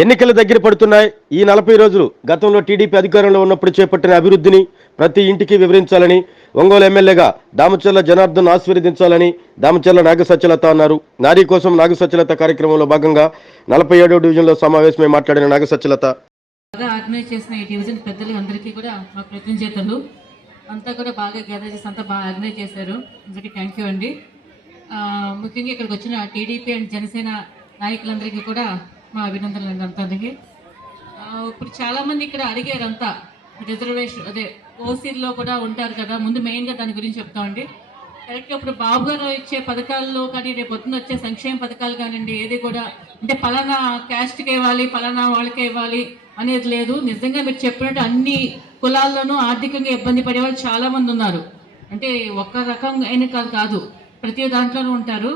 ఎన్నికలు దగ్గర పడుతున్నాయి. ఈ నలభై రోజులు గతంలో టీడీపీ అధికారంలో ఉన్నప్పుడు చేపట్టిన అభివృద్ధిని ప్రతి ఇంటికి వివరించాలని ఒంగోలు ఎమ్మెల్యేగా దామచర్ల జనార్దన్ ఆశీర్వదించాలని దామచర్ల నాగసత్యలత అన్నారు. నారీ కోసం నాగసత్యలత కార్యక్రమంలో భాగంగా నలభై ఏడో డివిజన్లో సమావేశమై మాట్లాడిన నాగసత్యలత బాగా ఆర్గనైజ్ చేసిన ఈ డివిజన్ పెద్దలు అందరికీ కూడా మా కృతజ్ఞతలు అంతా కూడా బాగా గ్యాదర్ చేసి అంతా బాగా ఆర్గనైజ్ చేశారు. అందరికీ థ్యాంక్ యూ అండి. ముఖ్యంగా ఇక్కడికి వచ్చిన టీడీపీ అండ్ జనసేన నాయకులందరికీ కూడా మా అభినందనలు అండి అందరికీ ఇప్పుడు చాలామంది ఇక్కడ అడిగారు అంతా రిజర్వేషన్ అదే ఓసీల్లో కూడా ఉంటారు కదా. ముందు మెయిన్గా దాని గురించి చెప్తామండి. కరెక్ట్గా ఇప్పుడు బాబు గారు ఇచ్చే పథకాల్లో కానీ రేపు పొద్దున్న వచ్చే సంక్షేమ పథకాలు కానివ్వండి ఏది కూడా అంటే పలానా క్యాస్ట్కి ఇవ్వాలి పలానా వాళ్ళకే ఇవ్వాలి అనేది లేదు. నిజంగా మీరు చెప్పినట్టు అన్ని కులాల్లోనూ ఆర్థికంగా ఇబ్బంది పడే వాళ్ళు చాలా మంది ఉన్నారు. అంటే ఒక్క రకం అయిన కాదు కాదు. ప్రతి దాంట్లోనూ ఉంటారు.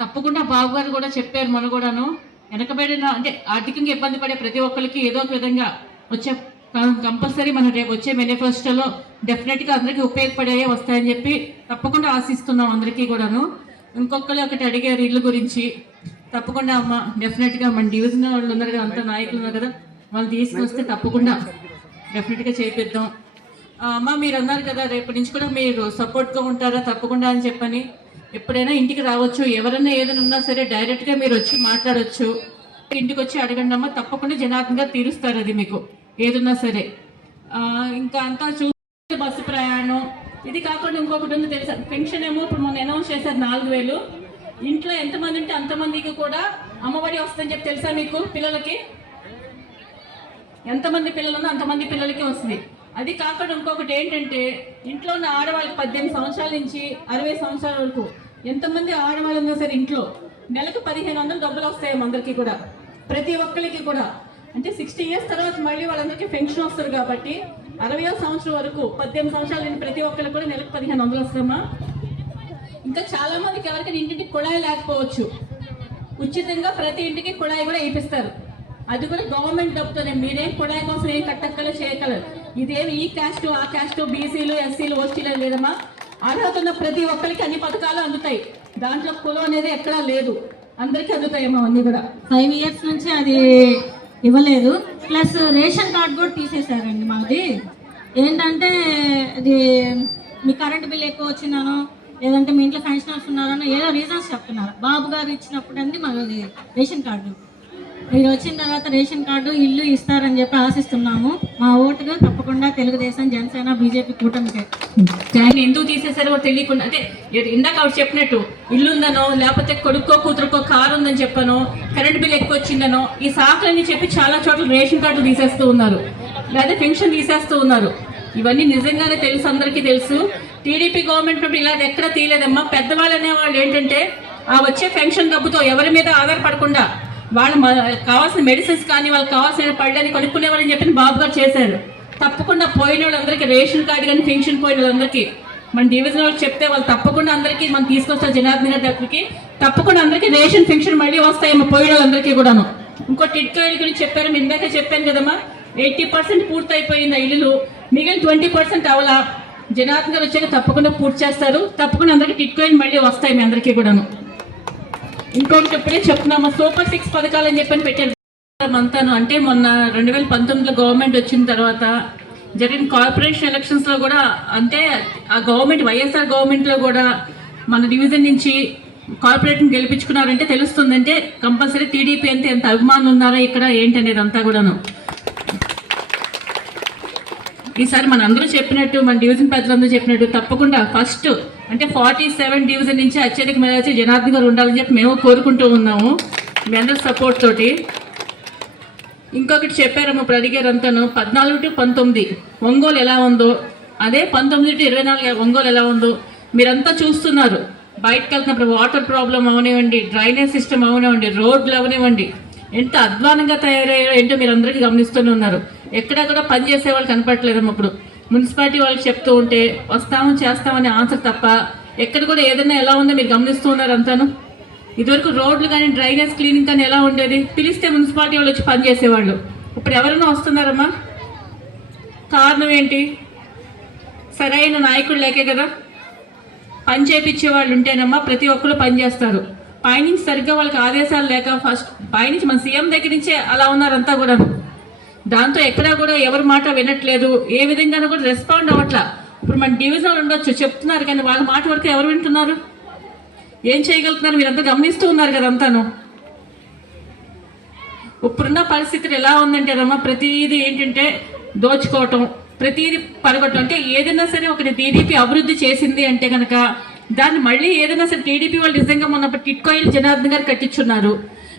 తప్పకుండా బాబు గారు కూడా చెప్పారు మన కూడాను. వెనకబడిన అంటే ఆర్థికంగా ఇబ్బంది పడే ప్రతి ఒక్కరికి ఏదో ఒక విధంగా వచ్చే కంపల్సరీ మనం రేపు వచ్చే మేనిఫెస్టోలో డెఫినెట్గా అందరికీ ఉపయోగపడే వస్తాయని చెప్పి తప్పకుండా ఆశిస్తున్నాం అందరికీ కూడాను. ఇంకొకరు ఒకటి అడిగారు ఇల్లు గురించి. తప్పకుండా అమ్మ డెఫినెట్గా మన డివిజన్ వాళ్ళు ఉన్నారు కదా అంతా నాయకులు ఉన్నారు కదా వాళ్ళు తీసుకొస్తే తప్పకుండా డెఫినెట్గా చేపిద్దాం. అమ్మ మీరు అన్నారు కదా రేపటి నుంచి కూడా మీరు సపోర్ట్గా ఉంటారా తప్పకుండా అని చెప్పని. ఎప్పుడైనా ఇంటికి రావచ్చు. ఎవరైనా ఏదైనా ఉన్నా సరే డైరెక్ట్గా మీరు వచ్చి మాట్లాడవచ్చు ఇంటికి వచ్చి అడగండి అమ్మ తప్పకుండా జనార్దన్గా తీరుస్తారు అది మీకు. ఏదున్నా సరే. ఇంకా అంతా చూస్తే బస్సు ప్రయాణం. ఇది కాకుండా ఇంకొకటి ఉంది తెలుసా? పెన్షన్ ఏమో ఇప్పుడు మొన్న అనౌన్స్ చేశారు నాలుగు వేలు. ఇంట్లో ఎంతమంది ఉంటే అంతమందికి కూడా అమ్మఒడి వస్తుందని చెప్పి తెలుసా మీకు పిల్లలకి? ఎంతమంది పిల్లలు ఉన్నా అంతమంది పిల్లలకి వస్తుంది. అది కాకుండా ఇంకొకటి ఏంటంటే ఇంట్లో ఉన్న ఆడవాళ్ళకి పద్దెనిమిది సంవత్సరాల నుంచి అరవై సంవత్సరాల వరకు ఎంతమంది ఆడవాళ్ళు ఉన్నా సరే ఇంట్లో నెలకు పదిహేను వందలు డబ్బులు వస్తాయి అందరికీ కూడా. ప్రతి ఒక్కరికి కూడా. అంటే సిక్స్టీ ఇయర్స్ తర్వాత మళ్ళీ వాళ్ళందరికీ పెన్షన్ వస్తారు కాబట్టి అరవయో సంవత్సరం వరకు పద్దెనిమిది సంవత్సరాలు ప్రతి ఒక్కరికి కూడా నెలకు పదిహేను వందలు వస్తామా ఇంకా చాలా మందికి ఎవరికైనా ఇంటింటికి కుళాయి లేకపోవచ్చు. ఉచితంగా ప్రతి ఇంటికి కుళాయి కూడా వేయిస్తారు అది కూడా గవర్నమెంట్ డబ్బుతోనే. మీరేం కుళాయి కోసం ఏం కట్టక్కలే చేయగలరు ఇదేమి ఈ క్యాస్ట్ ఆ క్యాస్ట్ బీసీలు ఎస్సీలు ఓసీలు లేదమ్మా. అర్హత ఉన్న ప్రతి ఒక్కరికి అన్ని పథకాలు అందుతాయి. దాంట్లో కులం అనేది ఎక్కడా లేదు. అందరికీ అందుతాయమ్మా అన్నీ కూడా. ఫైవ్ ఇయర్స్ నుంచి అది ఇవ్వలేదు. ప్లస్ రేషన్ కార్డ్ కూడా తీసేశారండి మాది. ఏంటంటే అది మీ కరెంట్ బిల్ ఎక్కువ వచ్చిందనో లేదంటే మీ ఇంట్లో ఫంక్షనర్స్ ఉన్నారనో ఏదో రీజన్స్ చెప్తున్నారు. బాబు గారు ఇచ్చినప్పుడు అండి మాది రేషన్ కార్డు. మీరు వచ్చిన తర్వాత రేషన్ కార్డు ఇల్లు ఇస్తారని చెప్పి ఆశిస్తున్నాము. మా ఓటుగా తప్పకుండా తెలుగుదేశం జనసేన బీజేపీ కూటమికి. దాన్ని ఎందుకు తీసేసారో తెలియకుండా అంటే ఇందాక ఆవిడ చెప్పినట్టు ఇల్లుందనో లేకపోతే కొడుక్కో కూతురుకో కారు ఉందని చెప్పనో కరెంట్ బిల్ ఎక్కువ వచ్చిందనో ఈ సాకులని చెప్పి చాలా చోట్ల రేషన్ కార్డులు తీసేస్తూ ఉన్నారు. లేదా పెన్షన్ తీసేస్తూ ఉన్నారు. ఇవన్నీ నిజంగానే తెలుసు అందరికీ తెలుసు. టీడీపీ గవర్నమెంట్ నుండి ఇలా ఎక్కడ తీయలేదమ్మా. పెద్దవాళ్ళు అనేవాళ్ళు ఏంటంటే ఆ వచ్చే పెన్షన్ డబ్బుతో ఎవరి మీద ఆధారపడకుండా వాళ్ళు కావాల్సిన మెడిసిన్స్ కానీ వాళ్ళకి కావాల్సిన పళ్ళని కొనుక్కునేవాళ్ళని చెప్పి బాబు గారు చేశారు. తప్పకుండా పోయిన వాళ్ళందరికీ రేషన్ కార్డు కానీ పెన్షన్ పోయిన వాళ్ళందరికీ మన డివిజన్ వాళ్ళు చెప్తే వాళ్ళు తప్పకుండా అందరికీ మనం తీసుకొస్తారు జనార్దన్ దగ్గరికి తప్పకుండా అందరికీ రేషన్ పెన్షన్ మళ్ళీ వస్తాయేమో పోయిన వాళ్ళందరికీ కూడాను. ఇంకో టిట్కో ఇల్లు గురించి చెప్పారు మీ ఇందాక చెప్పాను కదమ్మా. ఎయిటీ పర్సెంట్ పూర్తయిపోయింది ఆ ఇల్లులు. మిగిలిన ట్వంటీ పర్సెంట్ అవలా. జనార్దన్ గారు వచ్చాక తప్పకుండా పూర్తి చేస్తారు. తప్పకుండా అందరికీ టిట్కో మళ్ళీ వస్తాయి మీ అందరికీ కూడాను. ఇంకొకటి ఇప్పుడే చెప్తున్నామా? సూపర్ సిక్స్ పథకాలు అని చెప్పని పెట్టారు. అంతాను అంటే మొన్న రెండు వేల పంతొమ్మిదిలో గవర్నమెంట్ వచ్చిన తర్వాత జరిగిన కార్పొరేషన్ ఎలక్షన్స్లో కూడా అంటే ఆ గవర్నమెంట్ వైఎస్ఆర్ గవర్నమెంట్లో కూడా మన డివిజన్ నుంచి కార్పొరేట్ని గెలిపించుకున్నారంటే తెలుస్తుందంటే కంపల్సరీ టీడీపీ అంటే ఎంత అభిమానులు ఉన్నారో ఇక్కడ ఏంటి అనేది అంతా కూడాను. ఈసారి మన అందరూ చెప్పినట్టు మన డివిజన్ పెద్దలందరూ చెప్పినట్టు తప్పకుండా ఫస్ట్ అంటే ఫార్టీ సెవెన్ డివిజన్ నుంచి అత్యధిక మేధావి జనార్దన్ గారు ఉండాలని చెప్పి మేము కోరుకుంటూ ఉన్నాము. మీ అందరి సపోర్ట్ తోటి. ఇంకొకటి చెప్పారమ్మ ఇప్పుడు అడిగారు అంతాను. పద్నాలుగు టు పంతొమ్మిది ఒంగోలు ఎలా ఉందో అదే పంతొమ్మిది టు ఇరవై నాలుగు ఒంగోలు ఎలా ఉందో మీరంతా చూస్తున్నారు. బయటకు వెళ్తున్నప్పుడు వాటర్ ప్రాబ్లం అవనివ్వండి డ్రైనేజ్ సిస్టమ్ అవనివ్వండి రోడ్లు అవనివ్వండి ఎంత అధ్వానంగా తయారయ్యారో ఏంటో మీరు అందరికీ గమనిస్తూనే ఉన్నారు. ఎక్కడా కూడా పని చేసే వాళ్ళు కనపడలేదమ్మ ఇప్పుడు. మున్సిపాలిటీ వాళ్ళకి చెప్తూ ఉంటే వస్తాము చేస్తామని ఆన్సర్ తప్ప ఎక్కడ కూడా ఏదైనా ఎలా ఉందో మీరు గమనిస్తూ ఉన్నారు అంతాను? ఇదివరకు రోడ్లు కానీ డ్రైనేజ్ క్లీనింగ్ కానీ ఎలా ఉండేది? పిలిస్తే మున్సిపాలిటీ వాళ్ళు వచ్చి పనిచేసేవాళ్ళు. ఇప్పుడు ఎవరైనా వస్తున్నారమ్మా? కారణం ఏంటి? సరైన నాయకుడు లేకే కదా. పని చేపించే వాళ్ళు ఉంటేనమ్మా ప్రతి ఒక్కరు పనిచేస్తారు పైనుంచి సరిగ్గా వాళ్ళకి ఆదేశాలు లేక ఫస్ట్ పైనుంచి మన సీఎం దగ్గర నుంచే అలా ఉన్నారంతా కూడా దాంతో ఎక్కడా కూడా ఎవరి మాట వినట్లేదు. ఏ విధంగా కూడా రెస్పాండ్ అవ్వట్లా. ఇప్పుడు మన డివిజన్ ఉండొచ్చు చెప్తున్నారు కానీ వాళ్ళ మాట వరకు ఎవరు వింటున్నారు? ఏం చేయగలుగుతున్నారు? మీరంతా గమనిస్తూ ఉన్నారు కదా అంతాను. ఇప్పుడున్న పరిస్థితులు ఎలా ఉందంటే రమ్మ ప్రతిదీ ఏంటంటే దోచుకోవటం ప్రతిదీ పడగొట్టడం. అంటే ఏదైనా సరే ఒకటి టీడీపీ అభివృద్ధి చేసింది అంటే కనుక దాన్ని మళ్ళీ ఏదైనా సరే టీడీపీ వాళ్ళు నిజంగా మొన్న టిట్కోయిల్ జనార్దన్ గారు కట్టించున్నారు.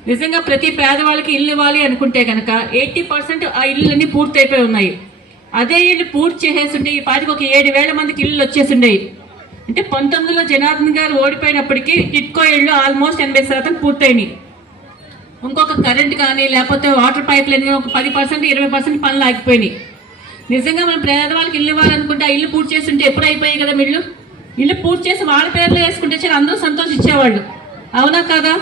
నిజంగా ప్రతి పేదవాళ్ళకి ఇల్లు ఇవ్వాలి అనుకుంటే కనుక ఎయిటీ పర్సెంట్ ఆ ఇల్లులన్నీ పూర్తయిపోయి ఉన్నాయి. అదే ఇల్లు పూర్తి చేసేసిండే ఈ పాటికి ఒక ఏడు వేల మందికి ఇల్లు వచ్చేసిండేవి అంటే పంతొమ్మిదిలో జనార్దన్ గారు ఓడిపోయినప్పటికీ టిట్కో ఇళ్ళు ఆల్మోస్ట్ ఎనభై శాతం పూర్తయినాయి. ఇంకొక కరెంట్ కానీ లేకపోతే వాటర్ పైప్ లైన్ కానీ ఒక పది పర్సెంట్ ఇరవై పర్సెంట్ పనులు ఆగిపోయినాయి. నిజంగా మనం పేదవాళ్ళకి ఇల్లు ఇవ్వాలనుకుంటే ఆ ఇల్లు పూర్తి చేస్తుంటే ఎప్పుడు అయిపోయాయి కదా ఇల్లు ఇల్లు పూర్తి చేసి వాళ్ళ పేర్లు వేసుకుంటే చాలా అందరూ సంతోషించేవాళ్ళు. అవునా కదా?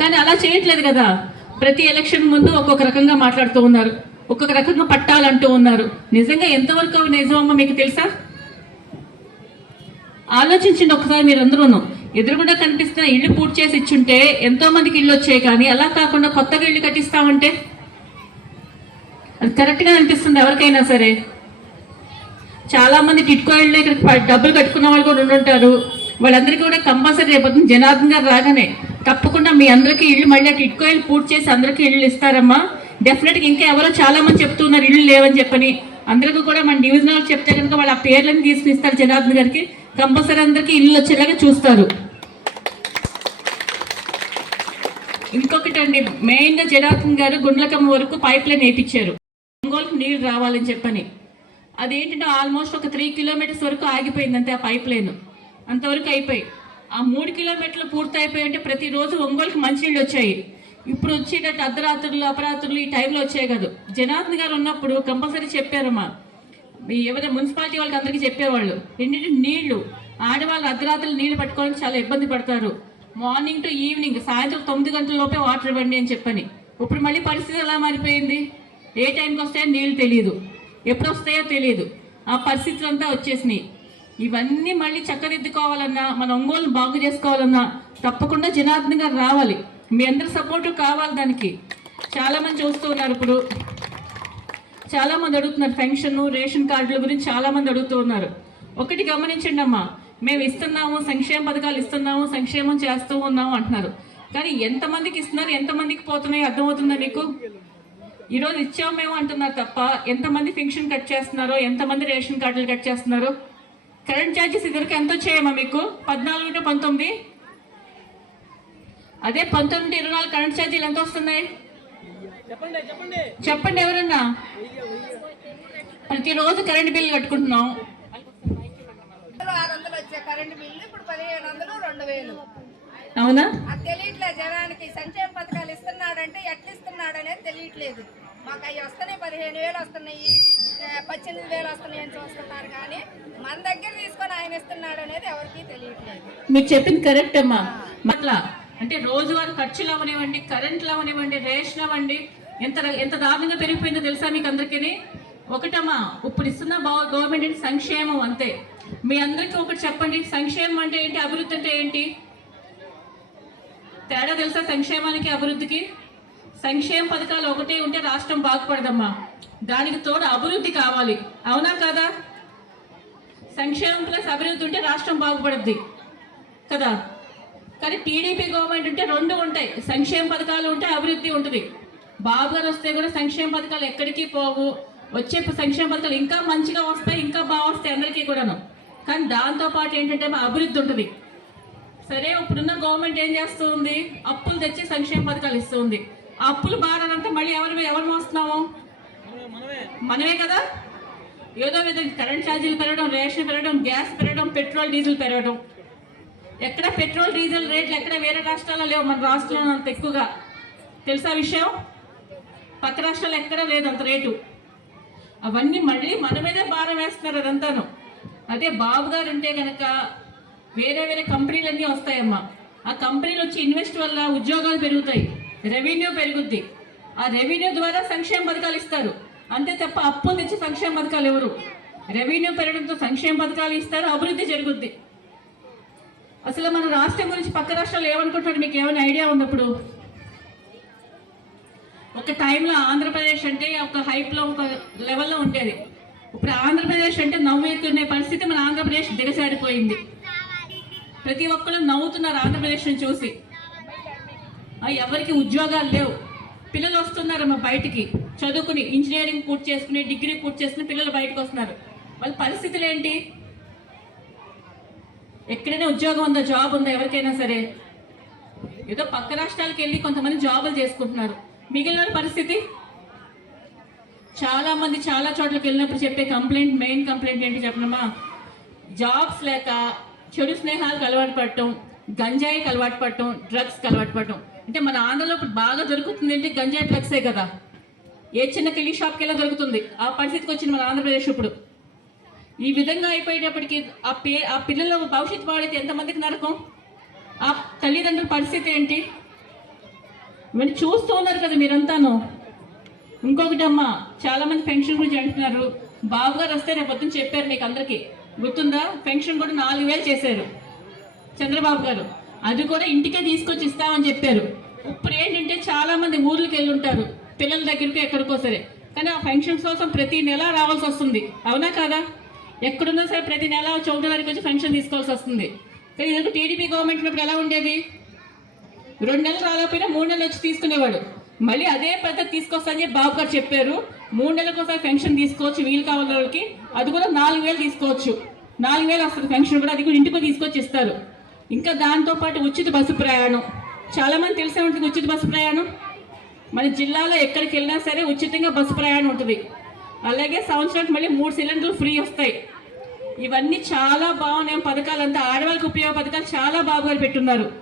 కానీ అలా చేయట్లేదు కదా. ప్రతి ఎలక్షన్ ముందు ఒక్కొక్క రకంగా మాట్లాడుతూ ఉన్నారు. ఒక్కొక్క రకంగా పట్టాలంటూ ఉన్నారు. నిజంగా ఎంతవరకు నిజమమ్మ మీకు తెలుసా? ఆలోచించండి ఒకసారి మీరందరూను. ఎదురుగుండా కనిపిస్తున్న ఇల్లు పూర్తి చేసి ఇచ్చుంటే ఎంతో మందికి ఇల్లు వచ్చాయి కానీ అలా కాకుండా కొత్తగా ఇల్లు కట్టిస్తామంటే? అది కరెక్ట్గా అనిపిస్తుంది ఎవరికైనా సరే. చాలామంది టిట్కో ఇక్కడ డబ్బులు కట్టుకున్న వాళ్ళు కూడా ఉండుంటారు వాళ్ళందరికీ కూడా కంపల్సరీ రేపు జనార్దన్ గారు రాగానే తప్పకుండా మీ అందరికీ ఇల్లు మళ్ళీ ఆ టిట్కో పూర్తి చేసి అందరికీ ఇల్లు ఇస్తారమ్మా. డెఫినెట్గా ఇంకా ఎవరో చాలామంది చెప్తున్నారు ఇల్లు లేవని చెప్పని. అందరికీ కూడా మన డివిజన్ వాళ్ళకి చెప్తే కనుక వాళ్ళ పేర్లను తీసుకుని ఇస్తారు జనార్దన్ గారికి. కంపల్సరీ అందరికీ ఇల్లు వచ్చేలాగా చూస్తారు. ఇంకొకటి అండి మెయిన్గా జనార్దన్ గారు గుండ్లకమ్మ వరకు పైప్ లైన్ వేయించారు ఒంగోలుకు నీళ్ళు రావాలని చెప్పని. అదేంటంటే ఆల్మోస్ట్ ఒక త్రీ కిలోమీటర్స్ వరకు ఆగిపోయింది అంతే ఆ పైప్ లైన్ అంతవరకు అయిపోయి. ఆ మూడు కిలోమీటర్లు పూర్తి అయిపోయి అంటే ప్రతిరోజు ఒంగోలుకి మంచినీళ్ళు వచ్చాయి. ఇప్పుడు వచ్చేటట్టు అర్ధరాత్రులు అపరాత్రులు ఈ టైంలో వచ్చాయి కాదు. జనార్దన్ గారు ఉన్నప్పుడు కంపల్సరీ చెప్పారమ్మా ఈ ఎవరైనా మున్సిపాలిటీ వాళ్ళకి అందరికీ చెప్పేవాళ్ళు. ఏంటంటే నీళ్ళు ఆడవాళ్ళు అర్ధరాత్రులు నీళ్ళు పట్టుకోవడానికి చాలా ఇబ్బంది పడతారు. మార్నింగ్ టు ఈవినింగ్ సాయంత్రం తొమ్మిది గంటల లోపే వాటర్ ఇవ్వండి అని చెప్పని. ఇప్పుడు మళ్ళీ పరిస్థితి ఎలా మారిపోయింది? ఏ టైంకి వస్తాయో నీళ్ళు తెలియదు ఎప్పుడు వస్తాయో తెలియదు ఆ పరిస్థితులు అంతా వచ్చేసినాయి. ఇవన్నీ మళ్ళీ చక్కదిద్దుకోవాలన్నా మన ఒంగోలు బాగు చేసుకోవాలన్నా తప్పకుండా జనార్దన్ గారు రావాలి. మీ అందరి సపోర్టు కావాలి దానికి. చాలామంది చూస్తూ ఉన్నారు ఇప్పుడు. చాలామంది అడుగుతున్నారు పెన్షన్ రేషన్ కార్డుల గురించి చాలామంది అడుగుతూ ఉన్నారు. ఒకటి గమనించండి అమ్మా మేము ఇస్తున్నాము సంక్షేమ పథకాలు ఇస్తున్నాము సంక్షేమం చేస్తూ ఉన్నాము అంటున్నారు. కానీ ఎంతమందికి ఇస్తున్నారు ఎంతమందికి పోతున్నాయి అర్థమవుతుందా మీకు? ఈరోజు ఇచ్చాము మేము అంటున్నారు తప్ప ఎంతమంది పెన్షన్ కట్ చేస్తున్నారో ఎంతమంది రేషన్ కార్డులు కట్ చేస్తున్నారో? కరెంట్ ఛార్జెస్ ఇద్దరికి ఎంత వచ్చాయమ్మా మీకు? పద్నాలుగు టు పంతొమ్మిది? అదే పంతొమ్మిది ఇరవై నాలుగు కరెంట్ ఛార్జీలు ఎంత వస్తున్నాయి? చెప్పండి ఎవరన్నా? ప్రతిరోజు కరెంట్ బిల్ కట్టుకుంటున్నాం. ఆరు వందలు వచ్చే కరెంటు బిల్లు ఇప్పుడు పదిహేను వందలు రెండు వేలు. అవునా? అది తెలియట్లే జనానికి. సంక్షేమ పథకాలు ఇస్తున్నాడంటే ఎట్లా ఇస్తున్నాడు అనేది తెలియట్లేదు. మాకు అవి వస్తున్నాయి పదిహేను వేలు వస్తున్నాయి పద్దెనిమిది వేలు వస్తున్నాయి అని చూస్తున్నారు కానీ మన దగ్గర తీసుకొని ఆయన ఇస్తున్నాడు అనేది ఎవరికీ తెలియట్లేదు. మీరు చెప్పింది కరెక్ట్ అమ్మా. అట్లా అంటే రోజువారీ ఖర్చులు అవనివ్వండి కరెంట్లు అవనివ్వండి రేషన్ అవ్వండి ఎంత ఎంత దారుణంగా పెరిగిపోయిందో తెలుసా మీకు అందరికీ ఒకటమ్మా ఇప్పుడు ఇస్తున్న గవర్నమెంట్ ఏంటి? సంక్షేమం అంతే. మీ అందరికీ ఒకటి చెప్పండి సంక్షేమం అంటే ఏంటి అభివృద్ధి అంటే ఏంటి? తేడా తెలుసా సంక్షేమానికి అభివృద్ధికి? సంక్షేమ పథకాలు ఒకటే ఉంటే రాష్ట్రం బాగుపడదమ్మా. దానికి తోడు అభివృద్ధి కావాలి. అవునా కదా? సంక్షేమం ప్లస్ అభివృద్ధి ఉంటే రాష్ట్రం బాగుపడుద్ది. కదా? కానీ టీడీపీ గవర్నమెంట్ ఉంటే రెండు ఉంటాయి. సంక్షేమ పథకాలు ఉంటే అభివృద్ధి ఉంటుంది. బాబు గారు వస్తే కూడా సంక్షేమ పథకాలు ఎక్కడికి పోవు. వచ్చే సంక్షేమ పథకాలు ఇంకా మంచిగా వస్తాయి ఇంకా బాగా వస్తాయి అందరికీ కూడాను. కానీ దాంతో పాటు ఏంటంటే అభివృద్ధి ఉంటుంది. సరే ఇప్పుడున్న గవర్నమెంట్ ఏం చేస్తూ ఉంది అప్పులు తెచ్చి సంక్షేమ పథకాలు ఇస్తుంది. అప్పులు భారానంతా మళ్ళీ ఎవరు ఎవరు మోస్తున్నాము మనమే కదా? ఏదో విధంగా కరెంట్ ఛార్జీలు పెరగడం రేషన్ పెరగడం గ్యాస్ పెరగడం పెట్రోల్ డీజిల్ పెరగడం. ఎక్కడ పెట్రోల్ డీజిల్ రేట్లు ఎక్కడ వేరే రాష్ట్రాల్లో లేవు మన రాష్ట్రంలో అంత ఎక్కువగా. తెలుసా విషయం? పక్క రాష్ట్రాలు ఎక్కడ లేదు అంత రేటు. అవన్నీ మళ్ళీ మన మీదే భారం వేస్తున్నారు అదంతాను. అదే బాబు గారు ఉంటే కనుక వేరే వేరే కంపెనీలన్నీ వస్తాయమ్మా. ఆ కంపెనీలు వచ్చి ఇన్వెస్ట్ వల్ల ఉద్యోగాలు పెరుగుతాయి. రెవెన్యూ పెరుగుద్ది. ఆ రెవెన్యూ ద్వారా సంక్షేమ పథకాలు ఇస్తారు. అంతే తప్ప అప్పులు తెచ్చి సంక్షేమ పథకాలు ఎవరు? రెవెన్యూ పెరగడంతో సంక్షేమ పథకాలు ఇస్తారు అభివృద్ధి జరుగుద్ది. అసలు మన రాష్ట్రం గురించి పక్క రాష్ట్రాలు ఏమనుకుంటున్నాడు మీకు ఏమైనా ఐడియా ఉన్నప్పుడు ఒక టైంలో ఆంధ్రప్రదేశ్ అంటే ఒక హైప్లో ఒక లెవెల్లో ఉండేది. ఇప్పుడు ఆంధ్రప్రదేశ్ అంటే నవ్వెత్తునే పరిస్థితి మన ఆంధ్రప్రదేశ్ దిగజారిపోయింది. ప్రతి ఒక్కరు నవ్వుతున్నారు ఆంధ్రప్రదేశ్ని చూసి. ఎవరికి ఉద్యోగాలు లేవు. పిల్లలు వస్తున్నారమ్మా బయటికి. చదువుకుని ఇంజనీరింగ్ పూర్తి చేసుకుని డిగ్రీ పూర్తి చేసుకుని పిల్లలు బయటకు వస్తున్నారు. వాళ్ళ పరిస్థితులు ఏంటి? ఎక్కడైనా ఉద్యోగం ఉందా? జాబ్ ఉందా? ఎవరికైనా సరే. ఏదో పక్క రాష్ట్రాలకు వెళ్ళి కొంతమంది జాబులు చేసుకుంటున్నారు. మిగిలిన పరిస్థితి? చాలా మంది చాలా చోట్లకి వెళ్ళినప్పుడు చెప్పే కంప్లైంట్ మెయిన్ కంప్లైంట్ ఏంటి చెప్పనమ్మా? జాబ్స్ లేక చెడు స్నేహాలకు అలవాటు పడటం గంజాయికి అలవాటు పడటం డ్రగ్స్కి అలవాటు పడటం. అంటే మన ఆంధ్రలో ఇప్పుడు బాగా దొరుకుతుంది ఏంటి గంజాయి డ్రగ్సే కదా. ఏ చిన్న కిల్లీ షాప్కి ఎలా దొరుకుతుంది. ఆ పరిస్థితికి వచ్చింది మన ఆంధ్రప్రదేశ్ ఇప్పుడు. ఈ విధంగా అయిపోయేటప్పటికి ఆ పే ఆ పిల్లల భవిష్యత్తు పాడైతే ఎంతమందికి నరకం? ఆ తల్లిదండ్రుల పరిస్థితి ఏంటి? మీరు చూస్తూ ఉన్నారు కదా మీరంతాను. ఇంకొకటి అమ్మా చాలామంది పెన్షన్ గురించి అంటున్నారు. బాబు గారు వస్తే రేపు చెప్పారు మీకు అందరికీ. గుర్తుందా? పెన్షన్ కూడా నాలుగు వేలు చేశారు చంద్రబాబు గారు. అది కూడా ఇంటికే తీసుకొచ్చి ఇస్తామని చెప్పారు. ఇప్పుడు ఏంటంటే చాలా మంది ఊర్లకు వెళ్ళి ఉంటారు పిల్లల దగ్గరికి ఎక్కడికో సరే. కానీ ఆ ఫంక్షన్స్ కోసం ప్రతి నెల రావాల్సి వస్తుంది. అవునా కాదా? ఎక్కడున్నా సరే ప్రతి నెల చౌట గారికి వచ్చి ఫంక్షన్ తీసుకోవాల్సి వస్తుంది. కానీ ఇదొక టీడీపీ గవర్నమెంట్ ఉన్నప్పుడు ఎలా ఉండేది? రెండు నెలలు రాలేకపోయినా మూడు నెలలు వచ్చి తీసుకునేవాడు మళ్ళీ అదే పద్ధతి తీసుకొస్తానని చెప్పి బాబు గారు చెప్పారు. మూడు నెలలకు ఒకసారి పెన్షన్ తీసుకోవచ్చు వీలు కావాల వాళ్ళకి. అది కూడా నాలుగు వేలు తీసుకోవచ్చు. నాలుగు వేలు వస్తుంది పెన్షన్ కూడా. అది కూడా ఇంటికి తీసుకొచ్చి ఇస్తారు. ఇంకా దాంతోపాటు ఉచిత బస్సు ప్రయాణం. చాలామంది తెలిసే ఉంటుంది ఉచిత బస్సు ప్రయాణం. మన జిల్లాలో ఎక్కడికి వెళ్ళినా సరే ఉచితంగా బస్సు ప్రయాణం ఉంటుంది. అలాగే సంవత్సరానికి మళ్ళీ మూడు సిలిండర్లు ఫ్రీ వస్తాయి. ఇవన్నీ చాలా బాగున్నాయి. పథకాలంతా ఆడవాళ్ళకి ఉపయోగ పథకాలు చాలా బాగా పెట్టున్నారు.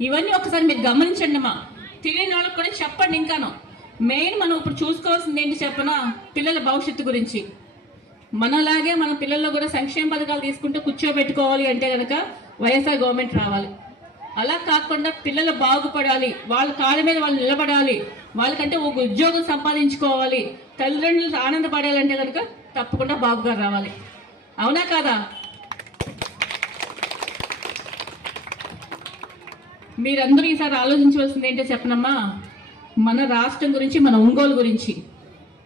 ఇవన్నీ ఒకసారి మీరు గమనించండి మా తెలియని వాళ్ళకి కూడా చెప్పండి ఇంకాను. మెయిన్ మనం ఇప్పుడు చూసుకోవాల్సింది ఏంటి చెప్పనా? పిల్లల భవిష్యత్తు గురించి. మనలాగే మన పిల్లల్లో కూడా సంక్షేమ పథకాలు తీసుకుంటూ కూర్చోబెట్టుకోవాలి అంటే కనుక వైఎస్ఆర్ గవర్నమెంట్ రావాలి. అలా కాకుండా పిల్లలు బాగుపడాలి. వాళ్ళ కాళ్ళ మీద వాళ్ళు నిలబడాలి. వాళ్ళకంటే ఒక ఉద్యోగం సంపాదించుకోవాలి. తల్లిదండ్రులు ఆనందపడాలంటే కనుక తప్పకుండా బాబు గారు రావాలి. అవునా కాదా? మీరందరూ ఈసారి ఆలోచించవలసింది ఏంటో చెప్పనమ్మా? మన రాష్ట్రం గురించి మన ఒంగోలు గురించి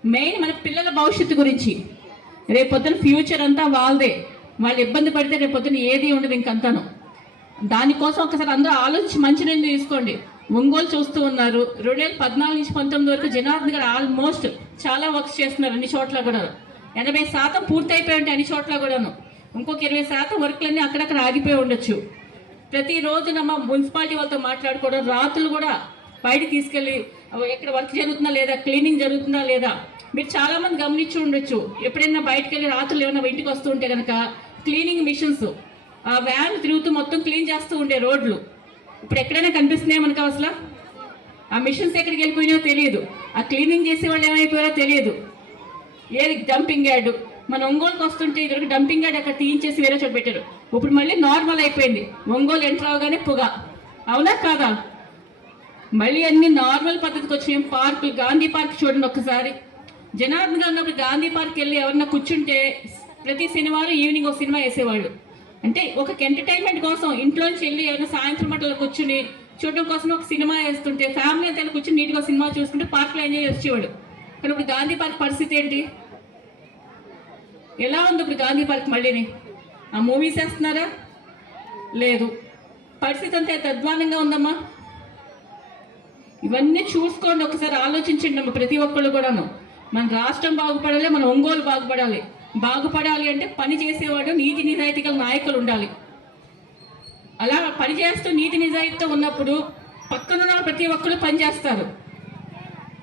మెయిన్ మన పిల్లల భవిష్యత్తు గురించి. రేపొద్దున ఫ్యూచర్ అంతా వాళ్ళదే. వాళ్ళు ఇబ్బంది పడితే రేపొద్దున ఏది ఉండదు ఇంకంతాను. దానికోసం ఒకసారి అందరూ ఆలోచించి మంచి నిర్ణయం తీసుకోండి. ఒంగోలు చూస్తూ ఉన్నారు. రెండు వేల పద్నాలుగు నుంచి పంతొమ్మిది వరకు జనార్దన్ గారు ఆల్మోస్ట్ చాలా వర్క్స్ చేస్తున్నారు అన్ని చోట్ల కూడా ఎనభై శాతం పూర్తయిపోయి ఉంటాయి అన్ని చోట్ల కూడాను. ఇంకొక ఇరవై శాతం వర్క్లన్నీ అక్కడక్కడ ఆగిపోయి ఉండొచ్చు. ప్రతిరోజు మా మున్సిపాలిటీ వాళ్ళతో మాట్లాడుకోవడం రాత్రులు కూడా బయట తీసుకెళ్ళి ఎక్కడ వర్క్ జరుగుతుందా లేదా? క్లీనింగ్ జరుగుతుందా లేదా? మీరు చాలామంది గమనించి ఉండొచ్చు. ఎప్పుడైనా బయటకు వెళ్ళి రాత్రులు ఏమైనా ఇంటికి వస్తూ ఉంటే కనుక క్లీనింగ్ మిషన్స్ వ్యాన్ తిరుగుతూ మొత్తం క్లీన్ చేస్తూ ఉండే రోడ్లు. ఇప్పుడు ఎక్కడైనా కనిపిస్తున్నాయి మనకు అసలు? ఆ మిషన్స్ ఎక్కడికి వెళ్ళిపోయినాయో తెలియదు. ఆ క్లీనింగ్ చేసే వాళ్ళు ఏమైపోయారో తెలియదు. ఏది డంపింగ్ యార్డ్? మన ఒంగోలుకి వస్తుంటే ఇద్దరు డంపింగ్ యార్డ్ అక్కడ తీయించేసి వేరే చోట పెట్టారు. ఇప్పుడు మళ్ళీ నార్మల్ అయిపోయింది. ఒంగోలు ఎంటర్ అవగానే పొగ. అవునా కాదా? మళ్ళీ అన్ని నార్మల్ పద్ధతికి వచ్చినాయి. పార్కులు గాంధీ పార్క్ చూడండి ఒక్కసారి. జనార్దన్ గారు ఉన్నప్పుడు గాంధీ పార్క్ వెళ్ళి ఎవరన్నా కూర్చుంటే ప్రతి శనివారం ఈవినింగ్ ఒక సినిమా వేసేవాళ్ళు. అంటే ఒక ఎంటర్టైన్మెంట్ కోసం ఇంట్లోంచి వెళ్ళి ఏమైనా సాయంత్రం మట్టలో కూర్చుని చూడడం కోసం ఒక సినిమా వేస్తుంటే ఫ్యామిలీ అంతా కూర్చుని నీట్గా సినిమా చూసుకుంటే పార్క్లో ఎంజాయ్ చేసేవాడు. కానీ ఇప్పుడు గాంధీ పార్క్ పరిస్థితి ఏంటి? ఎలా ఉంది ఇప్పుడు గాంధీ పార్క్ మళ్ళీని? ఆ మూవీస్ వేస్తున్నారా? లేదు. పరిస్థితి అంతా తద్వానంగా ఉందమ్మా. ఇవన్నీ చూసుకోండి ఒకసారి ఆలోచించండి అమ్మ ప్రతి ఒక్కళ్ళు కూడాను. మన రాష్ట్రం బాగుపడాలి మన ఒంగోలు బాగుపడాలి. బాగుపడాలి అంటే పని చేసేవాడు నీతి నిజాయితీ గల నాయకులు ఉండాలి అలా పని చేస్తూ నీతి నిజాయితీతో ఉన్నప్పుడు పక్కన ఉన్న ప్రతి ఒక్కరు పని చేస్తారు.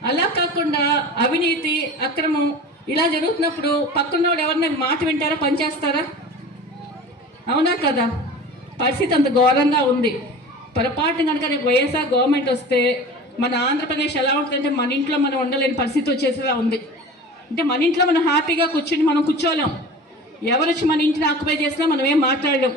అలా కాకుండా అవినీతి అక్రమం ఇలా జరుగుతున్నప్పుడు పక్కన ఎవరినైనా మాట వింటారా పని చేస్తారా? అవునా కదా? పరిస్థితి అంత ఘోరంగా ఉంది. పొరపాటు కనుక రేపు వైఎస్ఆర్ గవర్నమెంట్ వస్తే మన ఆంధ్రప్రదేశ్ ఎలా ఉంటుందంటే మన ఇంట్లో మనం ఉండలేని పరిస్థితి వచ్చేసేలా ఉంది. అంటే మన ఇంట్లో మనం హ్యాపీగా కూర్చుని మనం కూర్చోలేం. ఎవరు వచ్చి మన ఇంటిని ఆక్యుపై చేసినా మనం ఏం మాట్లాడలేం.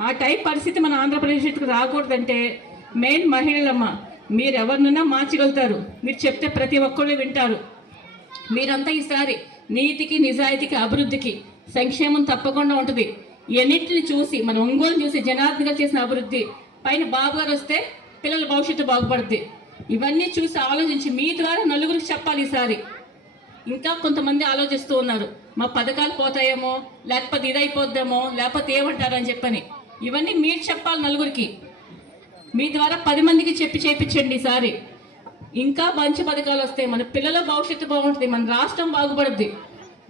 ఆ టైప్ పరిస్థితి మన ఆంధ్రప్రదేశ్కి రాకూడదంటే మెయిన్ మహిళలమ్మ. మీరు ఎవరినైనా మార్చగలుగుతారు. మీరు చెప్తే ప్రతి ఒక్కళ్ళు వింటారు. మీరంతా ఈసారి నీతికి నిజాయితీకి అభివృద్ధికి సంక్షేమం తప్పకుండా ఉంటుంది. ఎన్నింటిని చూసి మన ఒంగోలు చూసి జనార్దన్ గారు చేసిన అభివృద్ధి పైన బాబు గారు వస్తే పిల్లల భవిష్యత్తు బాగుపడుద్ది. ఇవన్నీ చూసి ఆలోచించి మీ ద్వారా నలుగురికి చెప్పాలి ఈసారి. ఇంకా కొంతమంది ఆలోచిస్తూ ఉన్నారు మా పథకాలు పోతాయేమో లేకపోతే ఇదైపోద్దేమో లేకపోతే ఏమంటారని చెప్పని. ఇవన్నీ మీరు చెప్పాలి నలుగురికి. మీ ద్వారా పది మందికి చెప్పి చేపించండి ఈసారి. ఇంకా మంచి పథకాలు వస్తాయి. మన పిల్లల భవిష్యత్తు బాగుంటుంది. మన రాష్ట్రం బాగుపడుద్ది.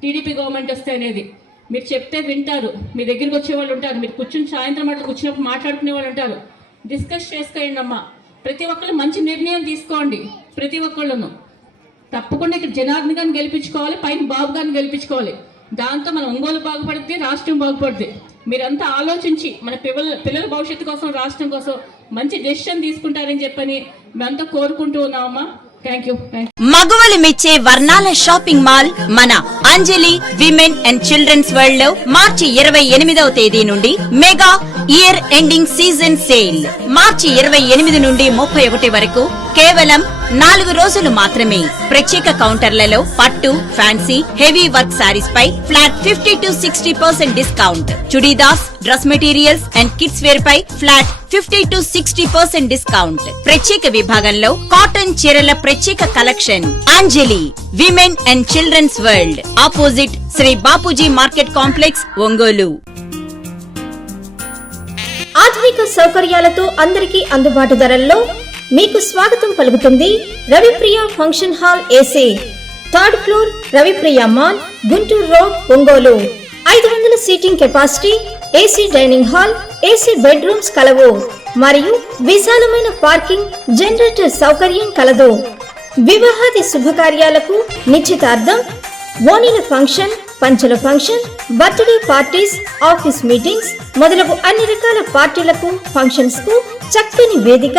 టీడీపీ గవర్నమెంట్ వస్తే అనేది. మీరు చెప్తే వింటారు. మీ దగ్గరికి వచ్చే వాళ్ళు ఉంటారు. మీరు కూర్చుని సాయంత్రం అట్లా కూర్చున్నప్పుడు మాట్లాడుకునే వాళ్ళు ఉంటారు. డిస్కస్ చేసుకోండి అమ్మా. ప్రతి ఒక్కళ్ళు మంచి నిర్ణయం తీసుకోండి. ప్రతి ఒక్కళ్ళను. తప్పకుండా ఇక్కడ జనార్దన్ గారిని గెలిపించుకోవాలి పైన బాబు గారిని గెలిపించుకోవాలి. దాంతో మన ఒంగోలు బాగుపడితే రాష్ట్రం బాగుపడుద్ది. మీరంతా ఆలోచించి మన పిల్లల పిల్లల భవిష్యత్తు కోసం రాష్ట్రం కోసం మంచి డెసిషన్ తీసుకుంటారని చెప్పని మేమంతా కోరుకుంటూ ఉన్నామమ్మా. థ్యాంక్ యూ మగవలు మెచ్చే వర్ణాల షాపింగ్ మాల్ మన అంజలి విమెన్ అండ్ చిల్డ్రన్స్ వరల్డ్లో మార్చి ఇరవై ఎనిమిదవ తేదీ నుండి mega year ending season sale. మార్చి ఇరవై ఎనిమిది నుండి ముప్పై ఒకటి వరకు కేవలం నాలుగు రోజులు మాత్రమే. ప్రత్యేక కౌంటర్లలో పట్టు fancy heavy work sarees pi flat fifty to sixty percent discount. Churidars dress materials and kids wear pi flat fifty to sixty percent discount. ప్రత్యేక విభాగంలో కాటన్ చీరల ప్రత్యేక collection. Anjali women and children's world. Opposite Sri Bapuji market complex Ongole. ఆధునిక సౌకర్యాలతో అందరికీ అందుబాటు ధరల్లో మీకు స్వాగతం పలుకుతుంది Ravipriya function hall AC. Third floor Ravipriya mall Guntur road Ongole. ఐదు వందల seating capacity AC dining hall AC bedrooms కలవు. మరియు విశాలమైన పార్కింగ్ జనరేటర్ సౌకర్యం కలదు. వివాహాది శుభకార్యాలకు నిశ్చితార్థం ఓణిల function పంచల function birthday parties office meetings మొదలగు అన్ని రకాల పార్టీలకు ఫంక్షన్స్కు చక్కని వేదిక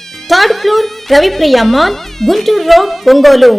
Third floor Ravipriya mall Guntur road Ongole.